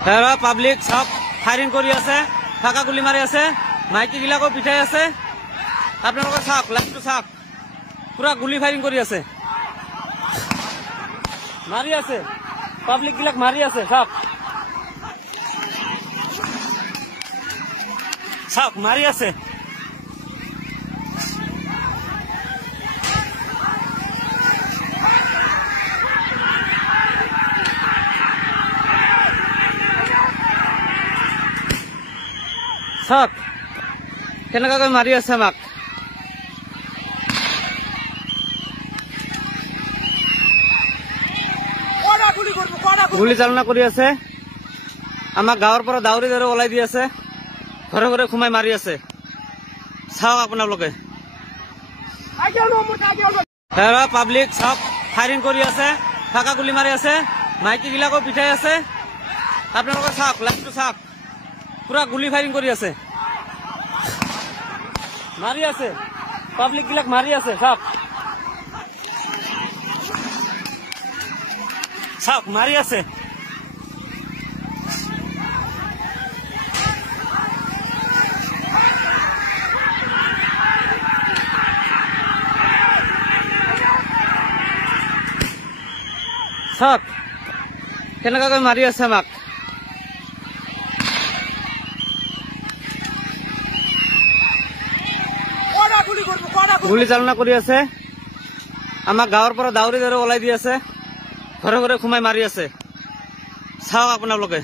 Public সব firing কৰি আছে, ফাঁকা গুলি মাৰি আছে, মাইকী গিলাকো পিঠাই আছে। আপোনালোকে চাওক, লাইভটো চাওক, পুৰা গুলি ফায়াৰিং কৰি আছে, মাৰি আছে, পাব্লিক গিলাক মাৰি আছে। চাওক চাওক, মাৰি আছে। চাওক কেনেকুৱাকৈ মাৰি আছে আমাক। গুলি চালনা কৰি আছে, আমাক গাঁৱৰ পৰা দাউৰি দাউৰি ওলাই দি আছে, ঘৰে ঘৰে সোমাই মাৰি আছে। চাওক আপোনালোকে, পাব্লিক চব ফায়াৰিং কৰি আছে, ফাঁকা গুলি মাৰি আছে, মাইকী গিলাকো পিঠাই আছে। আপোনালোকে চাওক, লাইভটো চাওক, পুৰা গুলি ফায়াৰিং কৰি আছে, মাৰি আছে, পাব্লিক গিলাক মাৰি আছে। চাওক চাওক, মাৰি আছে। চাওক কেনেকুৱাকৈ মাৰি আছে আমাক। গুলি চালনা কৰি আছে, আমাক গাঁৱৰ পৰা দাউৰি দাউৰি ওলাই দি আছে, ঘৰে ঘৰে সোমাই মাৰি আছে। চাওক আপোনালোকে।